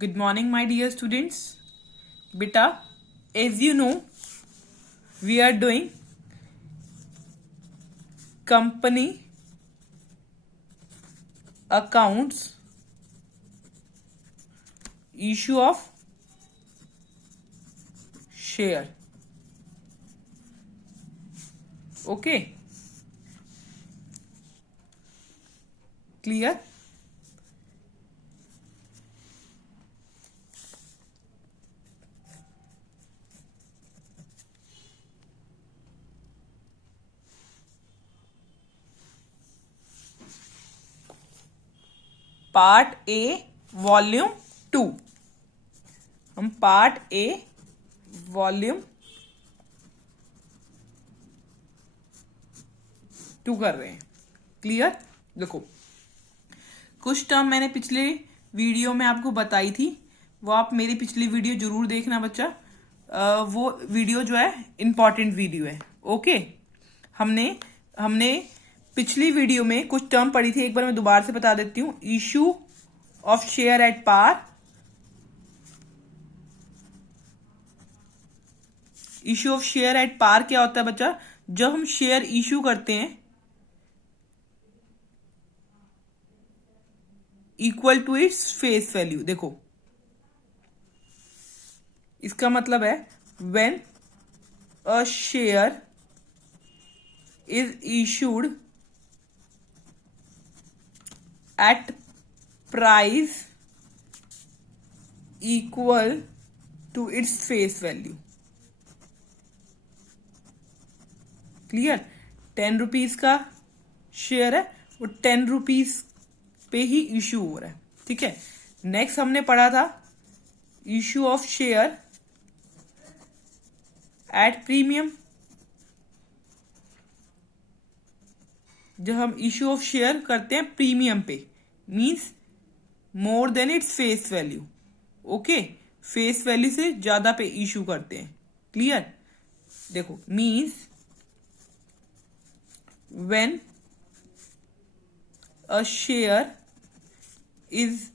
Good morning, my dear students. Beta, as you know, we are doing company accounts, issue of share. Okay, clear? Part A volume 2। हम part A volume 2 कर रहे हैं। Clear? देखो, कुछ term मैंने पिछले video में आपको बताई थी, वो आप मेरी पिछली वीडियो जरूर देखना बच्चा। वो वीडियो जो है इंपॉर्टेंट वीडियो है। ओके, हमने पिछली वीडियो में कुछ टर्म पढ़ी थी, एक बार मैं दोबारा से बता देती हूँ। Issue of share at par, issue of share at par क्या होता है बच्चा? जब हम शेयर इशू करते हैं equal to its face value. देखो, इसका मतलब है when a share is issued at price equal to its face value. Clear? 10 rupees का शेयर है, वो 10 रुपीज पे ही इशू हो रहा है। ठीक है। नेक्स्ट हमने पढ़ा था issue of share at premium. जब हम इशू ऑफ शेयर करते हैं प्रीमियम पे, means more than it's face value. Okay, face value से ज्यादा पे इशू करते हैं। क्लियर? देखो, means when a share is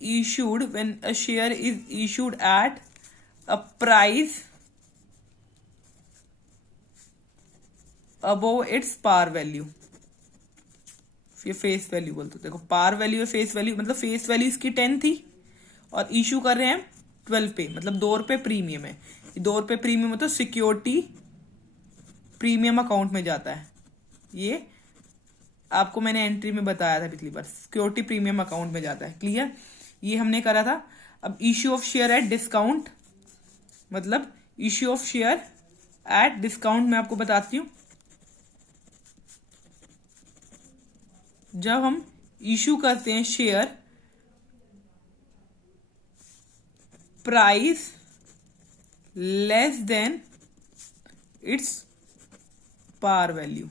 issued at a price above its par value। ये फेस वैल्यू बोलते। देखो, पार वैल्यू है फेस वैल्यू, मतलब फेस वैल्यू इसकी 10 थी और इशू कर रहे हैं 12 पे, मतलब 2 रुपए प्रीमियम है। 2 रुपए प्रीमियम मतलब सिक्योरिटी प्रीमियम अकाउंट में जाता है। ये आपको मैंने एंट्री में बताया था पिछली बार, सिक्योरिटी प्रीमियम अकाउंट में जाता है। क्लियर? ये हमने करा था। अब issue of share at discount, मतलब issue of share at discount मैं आपको बताती हूं। जब हम इश्यू करते हैं share price less than it's par value,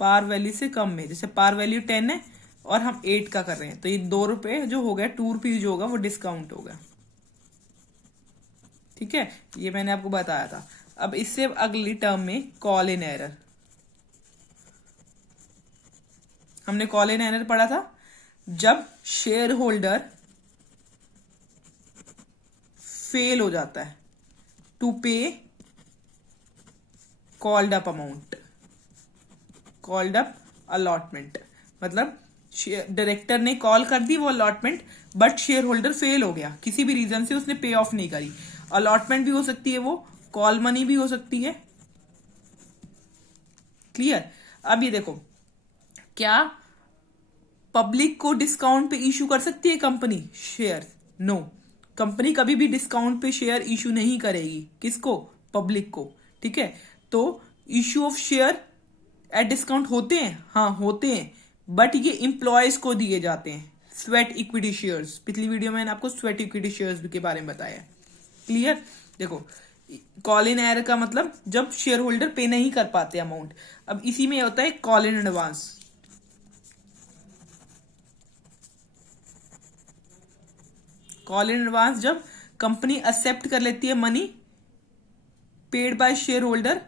par value से कम में। जैसे पार वैल्यू 10 है और हम 8 का कर रहे हैं, तो ये 2 रुपए जो हो गया, 2 रुपीज जो होगा वो डिस्काउंट होगा। ठीक है, ये मैंने आपको बताया था। अब इससे अगली टर्म में कॉल इन एरर। हमने कॉल इन एरर पढ़ा था जब शेयर होल्डर फेल हो जाता है टू पे called up amount, called up allotment. मतलब डायरेक्टर ने कॉल कर दी वो allotment, but share holder fail हो गया किसी भी रीजन से, उसने पे ऑफ नहीं करी। अलॉटमेंट भी हो सकती है, वो कॉल मनी भी हो सकती है। क्लियर? अब ये देखो, क्या पब्लिक को डिस्काउंट पे इशू कर सकती है कंपनी शेयर? नो, कंपनी कभी भी डिस्काउंट पे शेयर इशू नहीं करेगी। किसको? पब्लिक को। ठीक है, तो issue of share at discount होते हैं, हाँ होते हैं, बट ये इंप्लॉयज को दिए जाते हैं। स्वेट इक्विटी शेयर्स, पिछली वीडियो में मैंने आपको स्वेट इक्विटी शेयर्स के बारे में बताया। क्लियर? देखो, कॉल इन एरर का मतलब जब शेयर होल्डर पे नहीं कर पाते अमाउंट। अब इसी में होता है call in advance. Call in advance जब कंपनी एक्सेप्ट कर लेती है money paid by share holder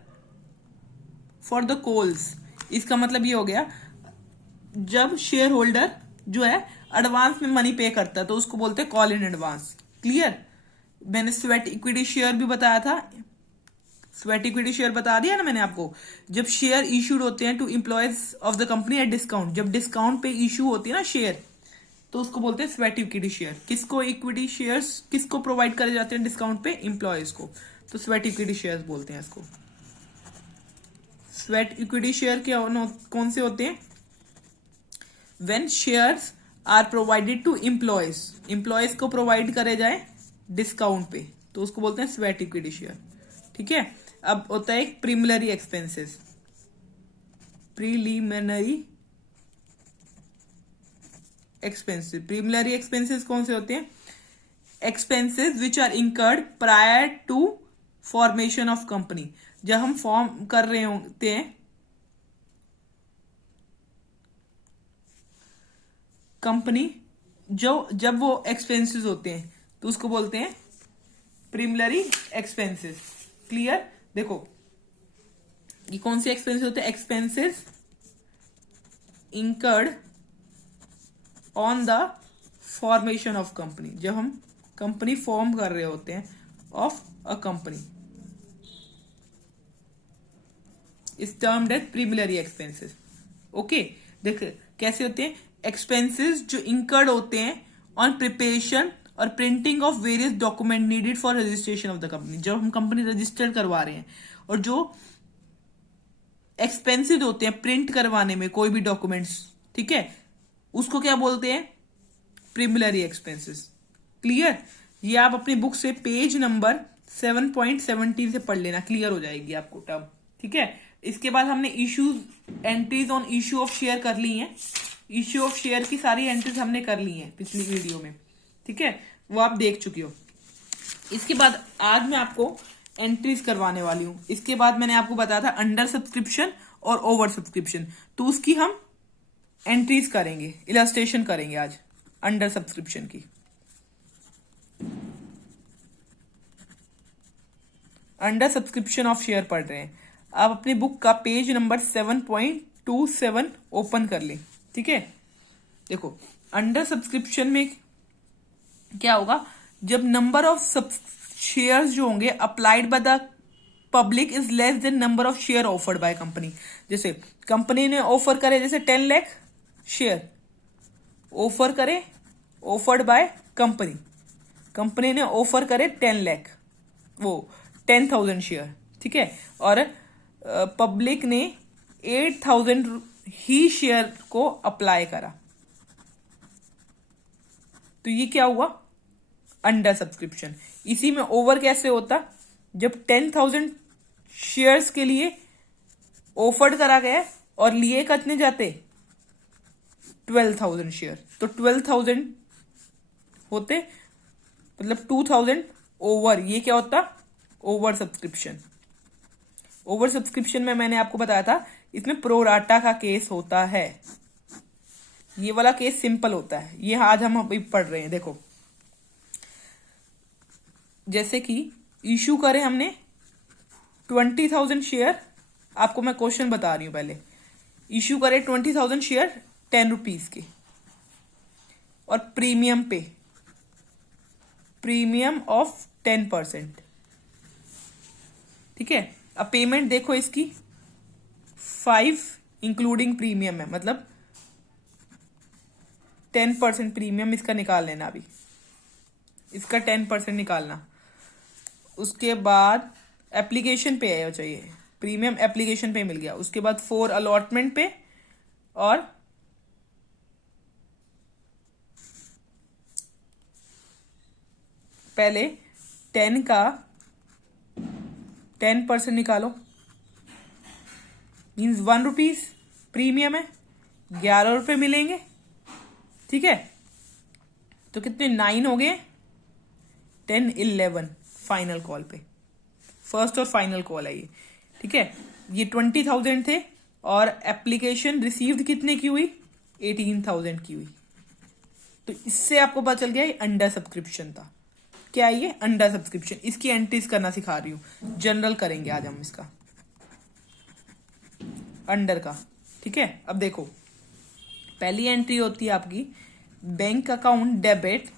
for the calls. इसका मतलब ये हो गया, जब शेयर होल्डर जो है एडवांस में मनी पे करता है तो उसको बोलते हैं कॉल इन एडवांस। क्लियर? मैंने स्वेट इक्विटी शेयर भी बताया था, स्वेट इक्विटी शेयर बता दिया ना मैंने आपको। जब शेयर इशूड होते हैं to employees of the company at discount, जब डिस्काउंट पे इशू होती है ना शेयर, तो उसको बोलते हैं स्वेट इक्विटी शेयर। किसको इक्विटी शेयर्स किसको प्रोवाइड करे जाते हैं डिस्काउंट पे? एम्प्लॉयज को, तो स्वेट इक्विटी शेयर्स बोलते हैं इसको। स्वेट इक्विटी शेयर क्या कौन से होते हैं? When shares are provided to employees, employees को प्रोवाइड करे जाए डिस्काउंट पे, तो उसको बोलते हैं स्वेट इक्विटी शेयर। ठीक है? अब होता है एक preliminary expenses. Preliminary expenses, preliminary expenses कौन से होते हैं? Expenses which are incurred prior to formation of company, जब हम फॉर्म कर रहे होते हैं कंपनी, जब वो एक्सपेंसेस होते हैं तो उसको बोलते हैं प्रीलिमिनरी एक्सपेंसेस। क्लियर? देखो ये कौन से एक्सपेंसेस होते हैं? Expenses incurred on the formation of company, जब हम कंपनी फॉर्म कर रहे होते हैं of a company, is termed as preliminary expenses. Okay, देख कैसे होते हैं? एक्सपेंसेस जो इंकर्ड होते हैं ऑन प्रिपरेशन और printing of various document needed for registration of the company, जब हम कंपनी रजिस्टर करवा रहे हैं और जो एक्सपेंसिव होते हैं प्रिंट करवाने में कोई भी डॉक्यूमेंट्स, ठीक है, उसको क्या बोलते हैं? Preliminary expenses. क्लियर? ये आप अपनी बुक से पेज नंबर 7.17 से पढ़ लेना, क्लियर हो जाएगी आपको टर्म। ठीक है? इसके बाद हमने issues, entries on issue of share कर ली हैं। इश्यू ऑफ शेयर की सारी एंट्रीज हमने कर ली हैं पिछली वीडियो में। ठीक है? वो आप देख चुकी हो। इसके बाद आज मैं आपको एंट्रीज करवाने वाली हूं। इसके बाद मैंने आपको बताया था अंडर सब्सक्रिप्शन और ओवर सब्सक्रिप्शन, तो उसकी हम एंट्रीज करेंगे, इलस्ट्रेशन करेंगे आज अंडर सब्सक्रिप्शन की। अंडर सब्सक्रिप्शन ऑफ शेयर पढ़ रहे हैं। आप अपनी बुक का पेज नंबर 7.27 ओपन कर लें। ठीक है? देखो अंडर सब्सक्रिप्शन में क्या होगा? जब नंबर ऑफ शेयर्स जो होंगे applied by the public is less than number of share offered by company. जैसे कंपनी ने ऑफर करे, जैसे 10 लाख शेयर ऑफर करे, ऑफर्ड बाय कंपनी, कंपनी ने ऑफर करे 10 लाख, वो 10,000 शेयर। ठीक है? और पब्लिक ने 8,000 ही शेयर को अप्लाई करा, तो ये क्या हुआ? Under subscription. इसी में ओवर कैसे होता? जब 10,000 शेयर्स के लिए ऑफर्ड करा गया और लिए कितने जाते? 12,000 शेयर, तो 12,000 होते, मतलब 2,000 ओवर। ये क्या होता? Over subscription. ओवर सब्सक्रिप्शन में मैंने आपको बताया था इसमें प्रोराटा का केस होता है। ये वाला केस सिंपल होता है, ये आज हम अभी पढ़ रहे हैं। देखो जैसे कि इशू करे हमने 20,000 शेयर, आपको मैं क्वेश्चन बता रही हूं पहले। इशू करे 20,000 शेयर 10 रुपीज के और प्रीमियम पे, प्रीमियम ऑफ 10%। ठीक है? अब पेमेंट देखो इसकी 5 इंक्लूडिंग प्रीमियम है, मतलब 10% प्रीमियम इसका निकाल लेना, अभी इसका 10% निकालना। उसके बाद एप्लीकेशन पे है चाहिए, प्रीमियम एप्लीकेशन पे मिल गया। उसके बाद 4 अलॉटमेंट पे और पहले 10 का 10% निकालो, मीन्स 1 रुपीज प्रीमियम है, 11 रुपये मिलेंगे। ठीक है? तो कितने 9 हो गए, 10, 11 फाइनल कॉल पे, फर्स्ट और फाइनल कॉल है ये। ठीक है? ये 20,000 थे और एप्लीकेशन रिसीव्ड कितने की हुई? 18,000 की हुई। तो इससे आपको पता चल गया ये अंडर सब्सक्रिप्शन था। क्या है ये? Under subscription. इसकी एंट्रीज करना सिखा रही हूं, जनरल करेंगे आज हम इसका अंडर का। ठीक है? अब देखो पहली एंट्री होती है आपकी bank account debit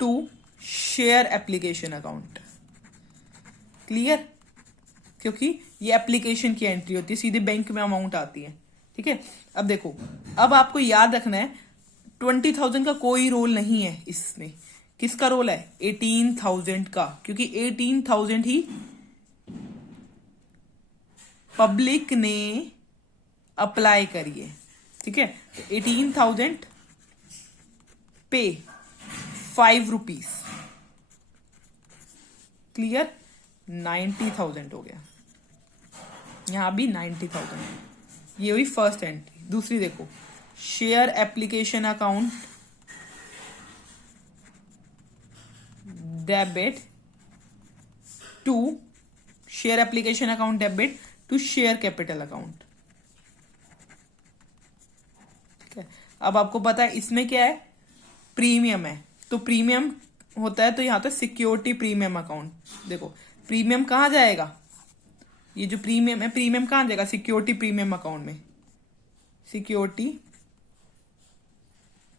to share application account. Clear? क्योंकि ये एप्लीकेशन की एंट्री होती है, सीधे बैंक में अमाउंट आती है। ठीक है, अब देखो, अब आपको याद रखना है 20,000 का कोई रोल नहीं है इसमें। किसका रोल है? 18,000 का, क्योंकि 18,000 ही पब्लिक ने अप्लाई करी है। ठीक है, तो 18,000 पे 5 रुपीज। क्लियर? 90,000 हो गया, यहां भी 90,000। ये हुई फर्स्ट एंट्री। दूसरी देखो, share application account debit to share application account debit to share capital account. ठीक है, अब आपको पता है इसमें क्या है, प्रीमियम है। तो प्रीमियम होता है तो यहां होता है सिक्योरिटी प्रीमियम अकाउंट। देखो प्रीमियम कहां जाएगा, ये जो प्रीमियम है, प्रीमियम कहां जाएगा? सिक्योरिटी प्रीमियम अकाउंट में। सिक्योरिटी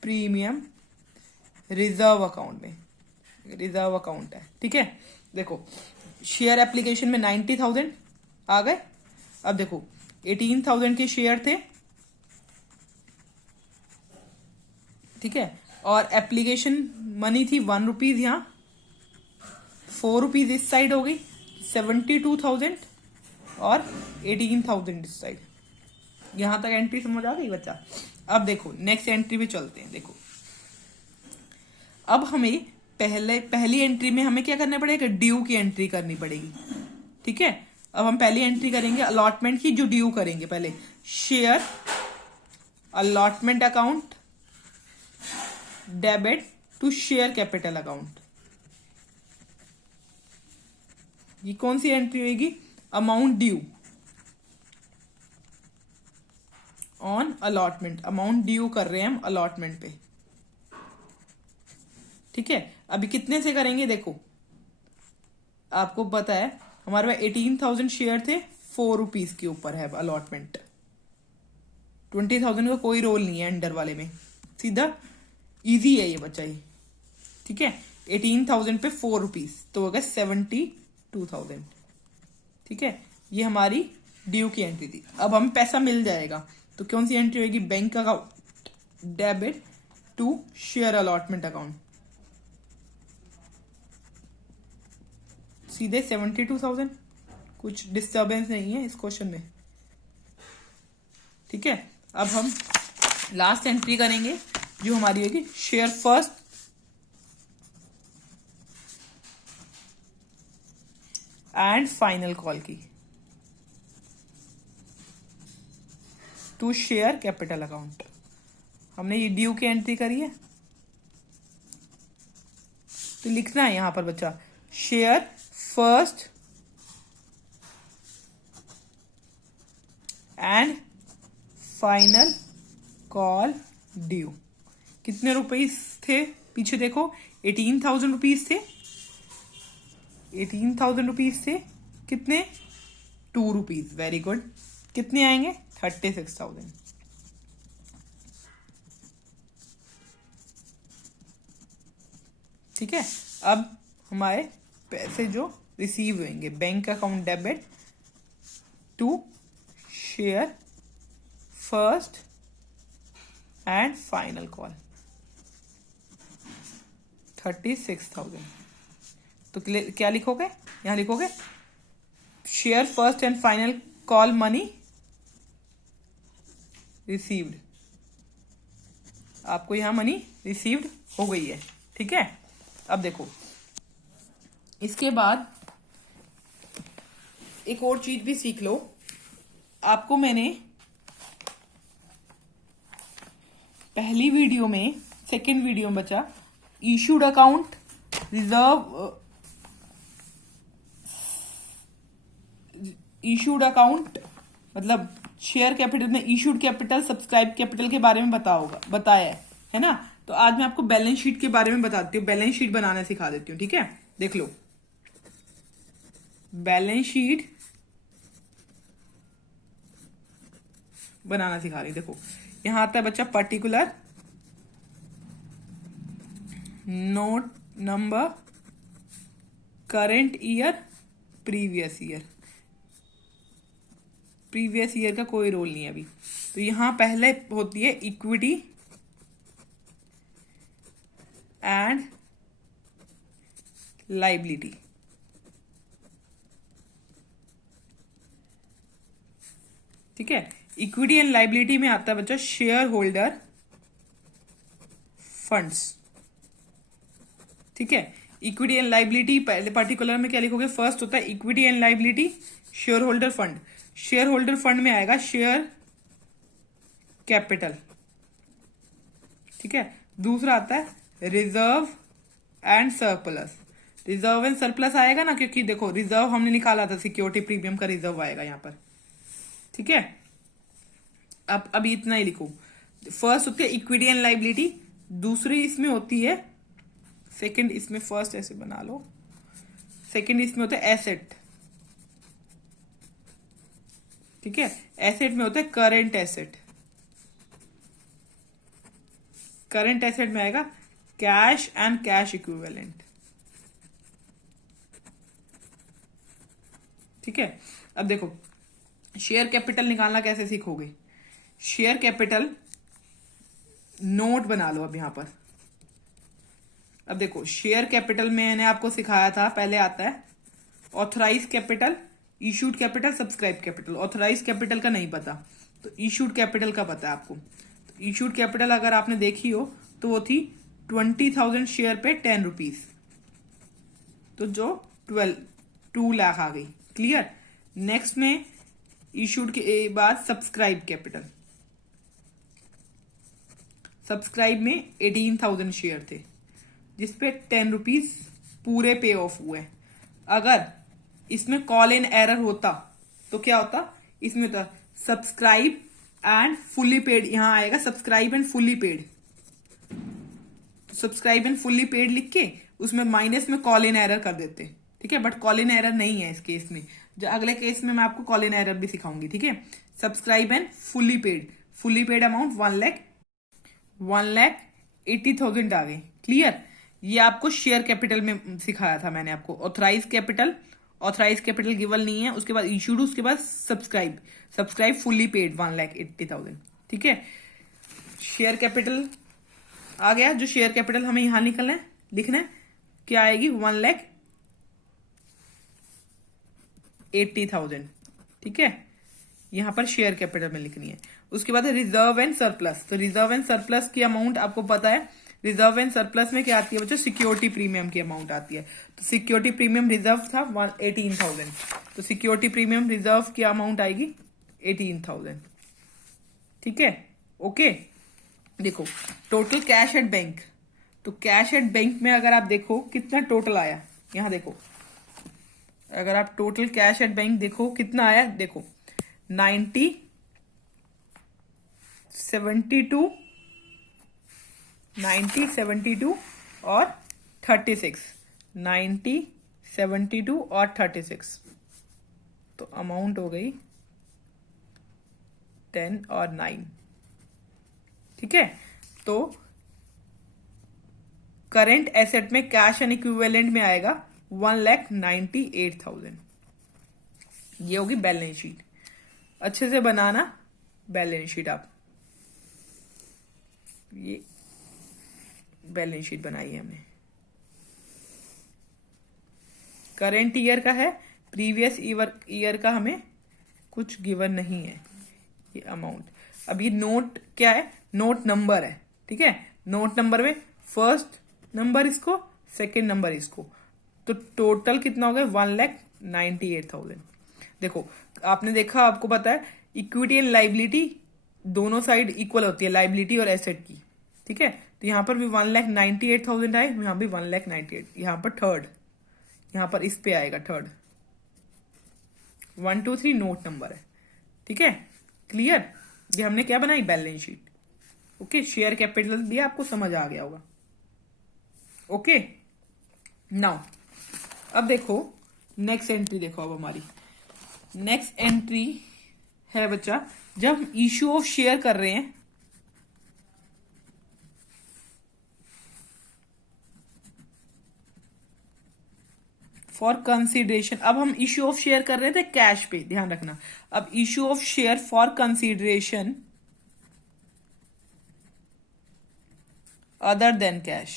प्रीमियम रिजर्व अकाउंट में, रिजर्व अकाउंट है। ठीक है, देखो शेयर एप्लीकेशन में 90,000 आ गए। अब देखो 18,000 के शेयर थे। ठीक है, और एप्लीकेशन मनी थी 1 रुपीज, यहां 4 रुपीज इस साइड हो गई, 72,000 और 18,000 इस साइड। यहां तक एंट्री समझ आ गई बच्चा? अब देखो नेक्स्ट एंट्री पे चलते हैं। देखो अब हमें पहली एंट्री में हमें क्या करना पड़ेगा? ड्यू की एंट्री करनी पड़ेगी। ठीक है, अब हम पहली एंट्री करेंगे अलॉटमेंट की, जो ड्यू करेंगे पहले। Share allotment account debit to share capital account. ये कौन सी एंट्री होगी? Amount due on allotment. Amount due कर रहे हैं हम अलॉटमेंट पे। ठीक है, अभी कितने से करेंगे? देखो आपको पता है हमारे पास 18,000 शेयर थे, 4 रुपीज के ऊपर है अलॉटमेंट। 20,000 का कोई रोल नहीं है अंडर वाले में, सीधा इजी है ये बच्चा ही। ठीक है, 18,000 पे 4 रुपीज तो हो गया 72,000। ठीक है, ये हमारी ड्यू की एंट्री थी। अब हमें पैसा मिल जाएगा तो कौन सी एंट्री होगी? Bank account debit to share allotment account. सीधे 72,000, कुछ डिस्टर्बेंस नहीं है इस क्वेश्चन में। ठीक है, अब हम लास्ट एंट्री करेंगे जो हमारी होगी share first and final call की टू शेयर कैपिटल अकाउंट। हमने ये ड्यू की एंट्री करी है तो लिखना है यहां पर बच्चा share first and final call due. कितने रुपीस थे पीछे देखो? 18,000 रुपीज थे। 18,000 रुपीज थे, कितने? 2 रुपीज। Very good. कितने आएंगे? 36,000। ठीक है, अब हमारे पैसे जो रिसीव होंगे, bank account debit to share first and final call 36,000। तो क्या लिखोगे? यहां लिखोगे share first and final call money received. आपको यहां मनी रिसीव्ड हो गई है। ठीक है, अब देखो इसके बाद एक और चीज भी सीख लो। आपको मैंने पहली वीडियो में, सेकंड वीडियो में बचा issued account, reserve issued account मतलब शेयर कैपिटल में इशूड कैपिटल, सब्सक्राइब कैपिटल के बारे में बताया है ना। तो आज मैं आपको बैलेंस शीट के बारे में बताती हूँ, बैलेंस शीट बनाना सिखा देती हूँ। ठीक है, देख लो बैलेंस शीट बनाना सिखा रही। देखो यहां आता है बच्चा particular note number, current year, previous year. Previous year का कोई रोल नहीं है अभी। तो यहां पहले होती है इक्विटी एंड लाइबिलिटी। ठीक है, इक्विटी एंड लाइबिलिटी में आता है बच्चा शेयर होल्डर फंड्स। ठीक है, इक्विटी एंड लाइबिलिटी पहले पर्टिकुलर में क्या लिखोगे, फर्स्ट होता है equity and liability share holder fund. Share holder fund में आएगा शेयर कैपिटल। ठीक है, दूसरा आता है reserve and surplus. Reserve and surplus आएगा ना, क्योंकि देखो रिजर्व हमने निकाला था, सिक्योरिटी प्रीमियम का रिजर्व आएगा यहां पर। ठीक है, अब अभी इतना ही लिखो। फर्स्ट होती है इक्विटी एंड लाइबिलिटी, दूसरी इसमें होती है, सेकंड इसमें, फर्स्ट ऐसे बना लो, सेकंड इसमें होता है एसेट। ठीक है, एसेट में होता है करंट एसेट। करंट एसेट में आएगा कैश एंड कैश इक्विवेलेंट। ठीक है, अब देखो शेयर कैपिटल निकालना कैसे सीखोगे। शेयर कैपिटल नोट बना लो अब यहां पर। अब देखो शेयर कैपिटल मैंने आपको सिखाया था, पहले आता है authorise capital, issued capital, subscribe capital. Authorise capital का नहीं पता तो इशूड कैपिटल का पता है आपको। तो इशूड कैपिटल अगर आपने देखी हो तो वो थी 20,000 शेयर पे 10 रुपीज, तो जो 2 लाख आ गई। क्लियर। नेक्स्ट में इशूड के बाद सब्सक्राइब कैपिटल। सब्सक्राइब में 18,000 शेयर थे जिसपे 10 रुपीज पूरे पे ऑफ हुए। अगर इसमें कॉल इन एरर होता तो क्या होता, इसमें होता सब्सक्राइब एंड फुल्ली पेड, यहां आएगा subscribe and fully paid. Subscribe and fully paid लिख के उसमें माइनस में कॉल इन एरर कर देते। ठीक है, बट कॉल इन एरर नहीं है इस केस में। जो अगले केस में मैं आपको कॉल इन एरर भी सिखाऊंगी। ठीक है, subscribe and fully paid, fully paid amount 1,80,000 आ गई। क्लियर। ये आपको शेयर कैपिटल में सिखाया था मैंने आपको। Authorise capital, authorise capital given नहीं है, उसके बाद इशूड, उसके बाद सब्सक्राइब, सब्सक्राइब फुल्ली पेड 1,80,000। ठीक है, शेयर कैपिटल आ गया। जो शेयर कैपिटल हमें यहां निकलना है, लिखना है, क्या आएगी 1,80,000। ठीक है, यहां पर शेयर कैपिटल में लिखनी है। उसके बाद है रिजर्व एंड सरप्लस। तो रिजर्व एंड सरप्लस की अमाउंट आपको पता है, रिजर्व एंड सरप्लस में क्या आती है बच्चों, सिक्योरिटी प्रीमियम की अमाउंट आती है। तो सिक्योरिटी प्रीमियम रिजर्व था 18,000, तो सिक्योरिटी प्रीमियम रिजर्व की अमाउंट आएगी 18,000। ठीक है, ओके। देखो टोटल कैश एट बैंक, तो कैश एट बैंक में अगर आप देखो कितना टोटल आया, यहां देखो, अगर आप टोटल कैश एट बैंक देखो कितना आया, देखो 90, 72, 90, 72 और 36, 90, 72 और 36, तो अमाउंट हो गई 10 और 9। ठीक है, तो करंट एसेट में कैश एंड इक्विवेलेंट में आएगा 1,98,000। ये होगी बैलेंस शीट। अच्छे से बनाना बैलेंस शीट। आप ये बैलेंस शीट बनाई है हमने, करंट ईयर का है, प्रीवियस ईयर का हमें कुछ गिवन नहीं है ये अमाउंट। अब ये नोट क्या है, नोट नंबर है। ठीक है, नोट नंबर में फर्स्ट नंबर इसको, सेकंड नंबर इसको, तो टोटल कितना हो गया 1,98,000। देखो आपने देखा, आपको पता है इक्विटी एंड लाइबिलिटी दोनों साइड इक्वल होती है, लाइबिलिटी और एसेट की। ठीक है, तो यहां पर भी 1,98,000 आए, यहां भी 1,98,000, यहां पर थर्ड, यहां पर इस पे आएगा थर्ड, 1, 2, 3 नोट नंबर है। ठीक है, क्लियर। ये हमने क्या बनाई, balance sheet. Okay, share capital भी आपको समझ आ गया होगा। ओके, नाउ अब देखो नेक्स्ट एंट्री देखो। अब हमारी नेक्स्ट एंट्री है बच्चा, जब इश्यू ऑफ शेयर कर रहे हैं फॉर कंसिडरेशन। अब हम इश्यू ऑफ शेयर कर रहे थे कैश पे, ध्यान रखना। अब issue of share for consideration other than cash,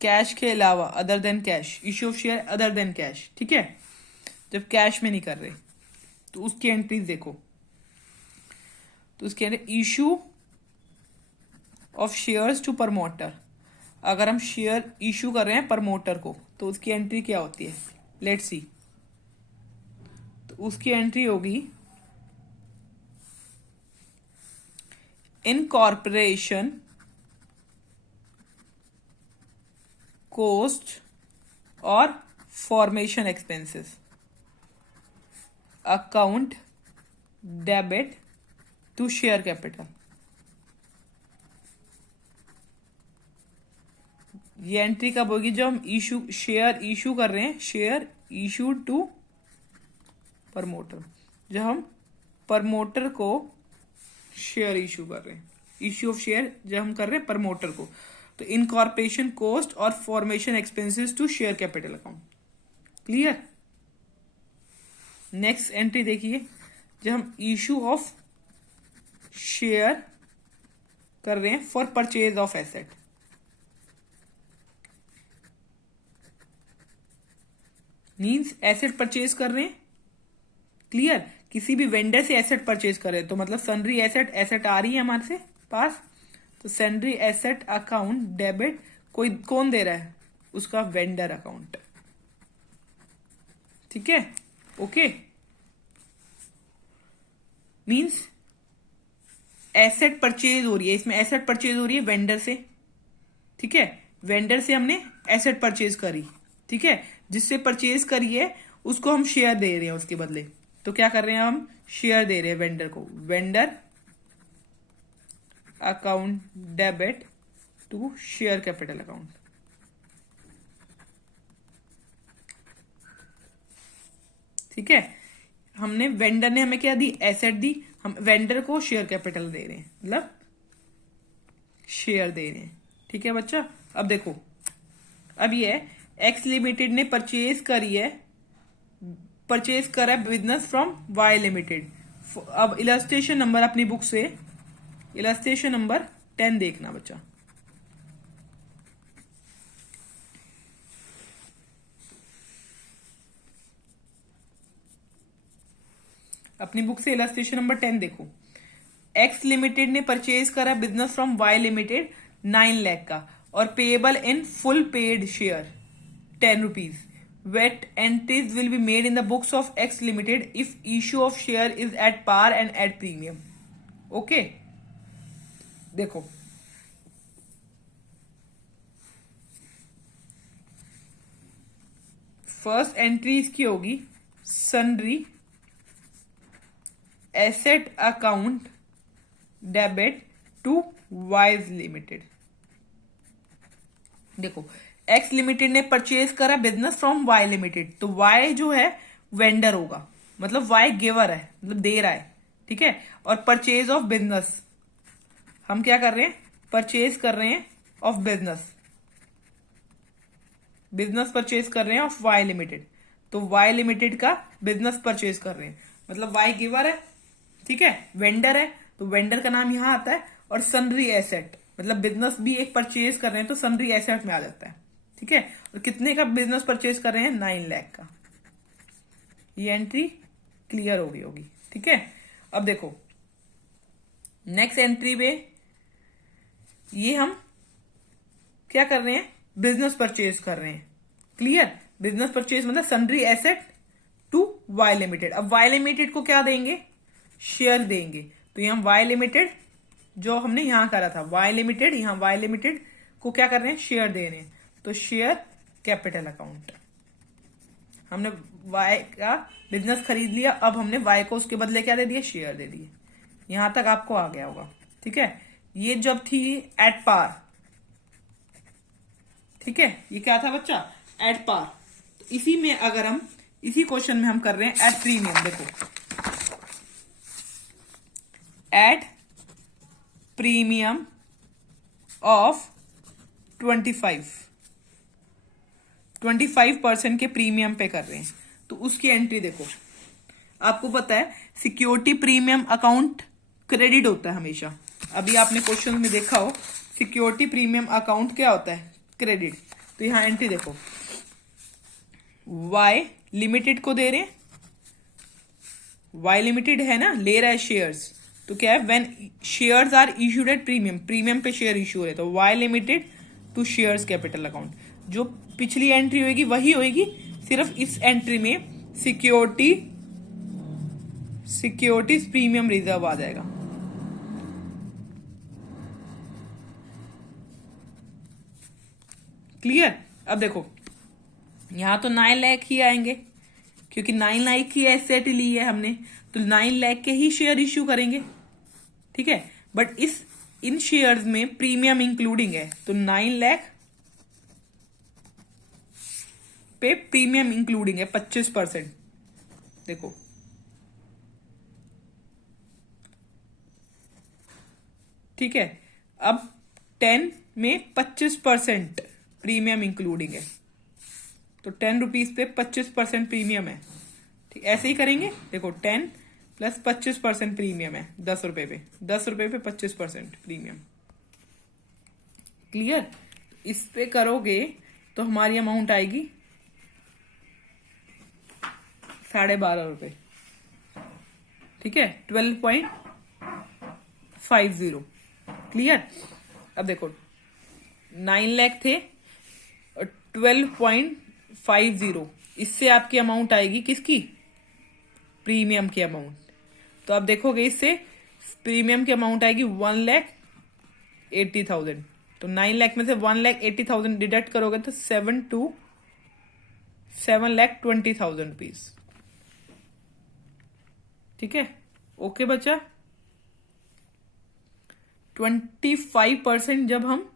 cash के अलावा, other than cash, issue of share other than cash, ठीक है। जब कैश में नहीं कर रहे तो उसकी एंट्रीज देखो, तो उसके अंदर issue of shares to promoter. अगर हम शेयर इशू कर रहे हैं प्रमोटर को तो उसकी एंट्री क्या होती है, लेट्स सी। तो उसकी एंट्री होगी इनकॉर्पोरेशन कॉस्ट और formation expenses account debit to share capital. ये एंट्री कब होगी, जब हम शेयर इशू कर रहे हैं, शेयर इशू टू प्रमोटर, जब हम प्रमोटर को शेयर इशू कर रहे हैं, इशू ऑफ शेयर जब हम कर रहे हैं प्रमोटर को, तो इनकॉर्पोरेशन कॉस्ट और formation expenses to share capital account. Clear. Next entry देखिए, जब हम इशू ऑफ शेयर कर रहे हैं for purchase of asset, means asset purchase कर रहे हैं। क्लियर। किसी भी वेंडर से एसेट परचेज कर रहे हैं तो मतलब सन्ड्री एसेट आ रही है हमारे से पास, तो सन्ड्री एसेट अकाउंट डेबिट, कोई कौन दे रहा है, उसका वेंडर अकाउंट, ठीक है। ओके, मीन्स एसेट परचेज हो रही है, इसमें एसेट परचेज हो रही है वेंडर से, ठीक है। वेंडर से हमने एसेट परचेज करी, ठीक है। जिससे परचेज करी है उसको हम शेयर दे रहे हैं उसके बदले, तो क्या कर रहे हैं, हम शेयर दे रहे हैं वेंडर को, vendor account debit to share capital account. ठीक है, हमने वेंडर ने हमें क्या दी, एसेट दी, हम वेंडर को शेयर कैपिटल दे रहे हैं, मतलब शेयर दे रहे हैं, ठीक है बच्चा। अब देखो, अब ये एक्स लिमिटेड ने परचेज करी है, परचेज करा बिजनेस फ्रॉम वाई लिमिटेड। अब इलस्ट्रेशन नंबर अपनी बुक से इलस्ट्रेशन नंबर 10 देखना बच्चा। अपनी बुक से इलस्ट्रेशन नंबर 10 देखो। एक्स लिमिटेड ने परचेज करा business from Y limited 9 lakh का, और payable in full paid share 10 rupees. Wet entries will be made in the books of X Limited if issue of share is at par and at premium. Okay? देखो, first entry इसकी होगी sundry asset account debit to Y's limited. देखो, X limited ने purchase करा business from Y limited, तो Y जो है vendor होगा, मतलब वाई गिवर है, मतलब दे रहा है, ठीक है। और परचेज ऑफ बिजनेस, हम क्या कर रहे हैं, परचेज कर रहे हैं ऑफ बिजनेस, बिजनेस परचेज कर रहे हैं ऑफ वाई लिमिटेड, तो वाई लिमिटेड का बिजनेस परचेज कर रहे हैं, मतलब वाई गिवर है, ठीक है, वेंडर है, तो वेंडर का नाम यहां आता है। और सन्ड्री एसेट, मतलब बिजनेस भी एक परचेज कर रहे हैं तो सन्ड्री एसेट में आ जाता है, ठीक है। और कितने का बिजनेस परचेज कर रहे हैं, 9 लाख का। ये एंट्री क्लियर होगी, ठीक है। अब देखो नेक्स्ट एंट्री पे ये हम क्या कर रहे हैं, बिजनेस परचेज कर रहे हैं। क्लियर, बिजनेस परचेज मतलब sundry asset to Y limited. अब वाई लिमिटेड को क्या देंगे, शेयर देंगे, तो यहां वाई लिमिटेड जो हमने यहां करा था, वाई लिमिटेड, यहां वाई लिमिटेड को क्या कर रहे हैं, शेयर दे रहे हैं, तो शेयर कैपिटल अकाउंट। हमने वाई का बिजनेस खरीद लिया, अब हमने वाई को उसके बदले क्या दे दिया, शेयर दे दिए। यहां तक आपको आ गया होगा, ठीक है। ये जब थी एट पार, ठीक है, ये क्या था बच्चा, एट पार। तो इसी में अगर हम इसी क्वेश्चन में हम कर रहे हैं एट प्रीमियम। देखो, एट प्रीमियम ऑफ 25, 25% के प्रीमियम पे कर रहे हैं, तो उसकी एंट्री देखो। आपको पता है सिक्योरिटी प्रीमियम अकाउंट क्रेडिट होता है हमेशा। अभी आपने क्वेश्चन में देखा हो सिक्योरिटी प्रीमियम अकाउंट क्या होता है, क्रेडिट। तो यहाँ एंट्री देखो, वाई लिमिटेड को दे रहे हैं, वाई लिमिटेड है ना, ले रहा है शेयर्स, तो क्या है, when shares are issued at premium, premium पे शेयर इशू हो रहे, तो Y limited to shares capital account. जो पिछली एंट्री होगी वही होगी, सिर्फ इस एंट्री में सिक्योरिटीज प्रीमियम रिजर्व आ जाएगा। क्लियर। अब देखो यहां तो 9 लाख ही आएंगे, क्योंकि 9 लाख की एसेट ली है हमने, तो 9 लाख के ही शेयर इश्यू करेंगे, ठीक है। बट इन शेयर्स में प्रीमियम इंक्लूडिंग है, तो 9 लाख पे प्रीमियम इंक्लूडिंग है 25%। देखो ठीक है, अब 10 में 25% प्रीमियम इंक्लूडिंग है, तो 10 रुपीज पे 25% प्रीमियम है, ठीक। ऐसे ही करेंगे, देखो 10 प्लस 25% प्रीमियम है 10 रुपए पे, 10 रुपए पे 25% प्रीमियम। क्लियर। इस पे करोगे तो हमारी अमाउंट आएगी 12.5 रुपए, ठीक है, 12.50। क्लियर। अब देखो 9 लाख थे और 12.50, इससे आपकी अमाउंट आएगी किसकी, प्रीमियम की अमाउंट। तो आप देखोगे इससे प्रीमियम की अमाउंट आएगी 1,80,000। तो 9 लाख में से 1,80,000 डिडक्ट करोगे तो 7,20,000 रुपीज, ठीक है। ओके बच्चा, 25% जब हम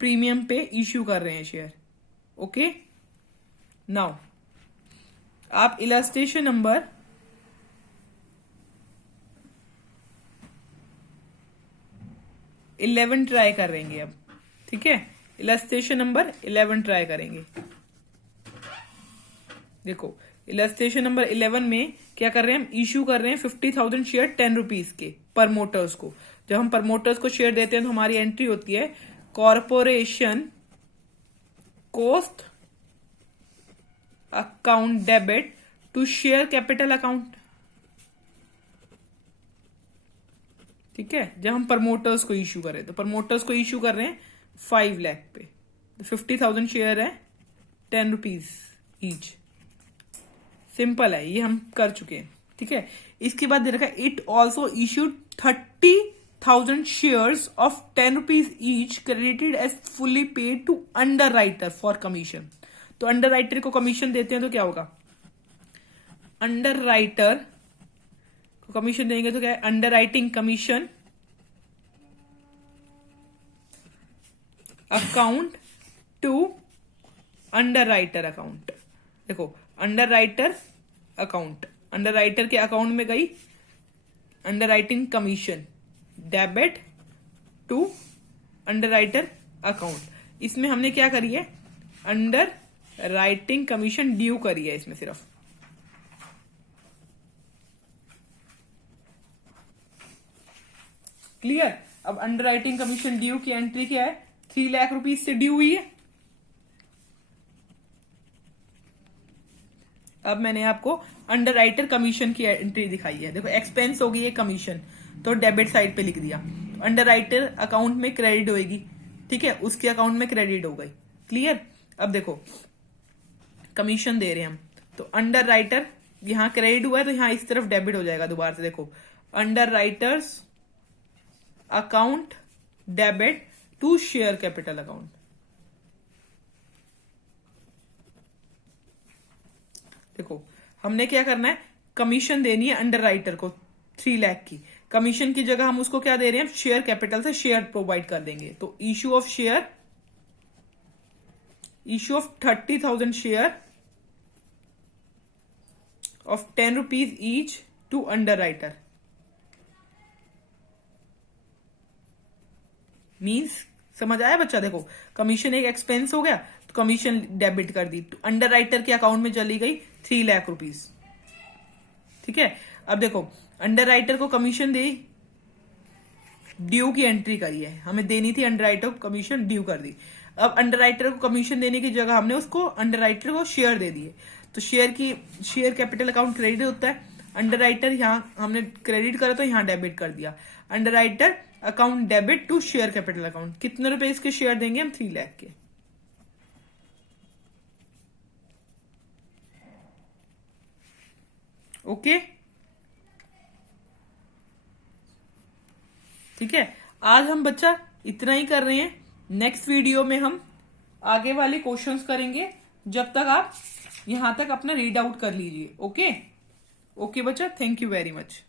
प्रीमियम पे इश्यू कर रहे हैं शेयर। ओके, नाउ आप इलस्ट्रेशन नंबर 11 ट्राई करेंगे अब, ठीक है। इलस्ट्रेशन नंबर 11 ट्राई करेंगे। देखो इलस्ट्रेशन नंबर 11 में क्या कर रहे हैं हम, इश्यू कर रहे हैं 50,000 शेयर 10 रुपीज के प्रमोटर्स को। जब हम प्रमोटर्स को शेयर देते हैं तो हमारी एंट्री होती है corporation cost account debit to share capital account, ठीक है। जब हम प्रमोटर्स को इश्यू करें, तो प्रमोटर्स को इश्यू कर रहे हैं 5 लाख पे, तो 50,000 शेयर है 10 रुपीज ईच। सिंपल है, ये हम कर चुके हैं, ठीक है। इसके बाद दे रखा है it also issued 30,000 shares of 10 rupees each credited as fully paid to underwriter for commission. तो अंडर राइटर को कमीशन देते हैं तो क्या होगा, अंडर राइटर को कमीशन देंगे तो क्या है, underwriting commission account to underwriter account. देखो underwriter account, underwriter के अकाउंट में गई underwriting commission debit to underwriter account. इसमें हमने क्या करी है, अंडर राइटिंग कमीशन ड्यू करी है इसमें सिर्फ। क्लियर। अब अंडर राइटिंग कमीशन ड्यू की एंट्री क्या है, 3 लाख रुपीज से ड्यू हुई है। अब मैंने आपको अंडर राइटर कमीशन की एंट्री दिखाई है। देखो एक्सपेंस होगी ये कमीशन, तो डेबिट साइड पे लिख दिया, तो अंडर राइटर अकाउंट में क्रेडिट होगी, ठीक है, उसके अकाउंट में क्रेडिट हो गई। क्लियर। अब देखो कमीशन दे रहे हैं हम, तो अंडर राइटर यहां क्रेडिट हुआ है तो यहां इस तरफ डेबिट हो जाएगा दोबारा से। देखो underwriters account debit to share capital account. देखो हमने क्या करना है, कमीशन देनी है अंडर राइटर को 3 लाख की, कमीशन की जगह हम उसको क्या दे रहे हैं, शेयर कैपिटल से शेयर प्रोवाइड कर देंगे। तो issue of share, issue of 30,000 share of 10 rupees each to underwriter means, समझ आया बच्चा। देखो कमीशन एक एक्सपेंस हो गया, कमीशन डेबिट कर दी, तो अंडर राइटर के अकाउंट में चली गई 3 लाख रुपीज। ठीक है, अब देखो अंडर राइटर को कमीशन दी, ड्यू की एंट्री करी है, हमें देनी थी अंडर राइटर को कमीशन, ड्यू कर दी। अब अंडर राइटर को कमीशन देने की जगह हमने उसको अंडर राइटर को शेयर दे दिए, तो शेयर कैपिटल अकाउंट क्रेडिट होता है, अंडर राइटर यहाँ हमने क्रेडिट करा तो यहाँ डेबिट कर दिया, underwriter account debit to share capital account. कितने रुपए इसके शेयर देंगे हम? 3 लाख के। ओके, ठीक है, आज हम बच्चा इतना ही कर रहे हैं। नेक्स्ट वीडियो में हम आगे वाले क्वेश्चंस करेंगे, जब तक आप यहां तक अपना रीड आउट कर लीजिए। ओके ओके बच्चा, थैंक यू वेरी मच।